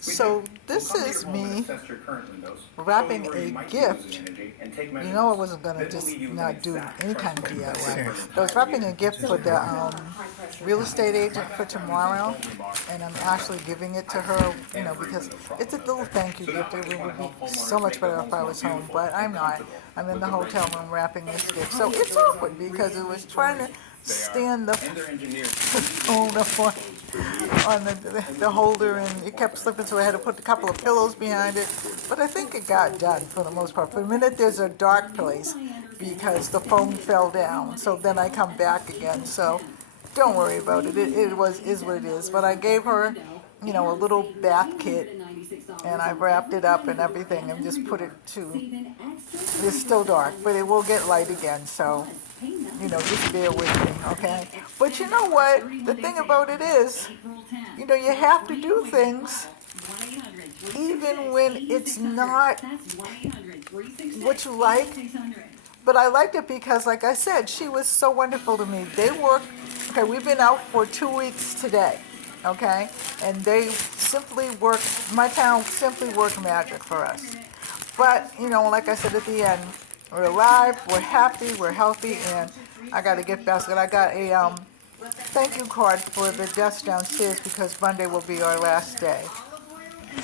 So this is me wrapping a gift. You know I wasn't going to just not do any kind of DIY. But I was wrapping a gift for the real estate agent for tomorrow, and I'm actually giving it to her, because it's a little thank you gift. It would be so much better if I was home, but I'm not. I'm in the hotel room wrapping this gift. So it's awkward because it was trying to stand the phone up on the holder, and it kept slipping, so I had to put a couple of pillows behind it. But I think it got done for the most part. For a minute, there's a dark place because the phone fell down. So then I come back again. So don't worry about it. Is what it is. But I gave her, a little bath kit, and I wrapped it up and everything, and just put it to. It's still dark, but it will get light again. So. Just bear with me, okay? But you know what? The thing about it is, you have to do things even when it's not what you like. But I liked it because, like I said, she was so wonderful to me. Okay, we've been out for 2 weeks today, okay? And they simply work, my town simply work magic for us. But, like I said at the end, we're alive, we're happy, we're healthy, and I got a gift basket. I got a thank you card for the desk downstairs because Monday will be our last day.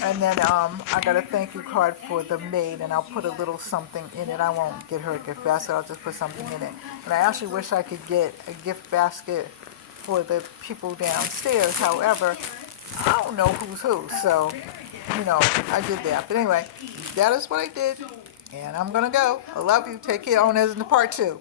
And then I got a thank you card for the maid, and I'll put a little something in it. I won't get her a gift basket, I'll just put something in it. And I actually wish I could get a gift basket for the people downstairs. However, I don't know who's who, so, I did that. But anyway, that is what I did. And I'm going to go. I love you. Take care. On as in the part 2.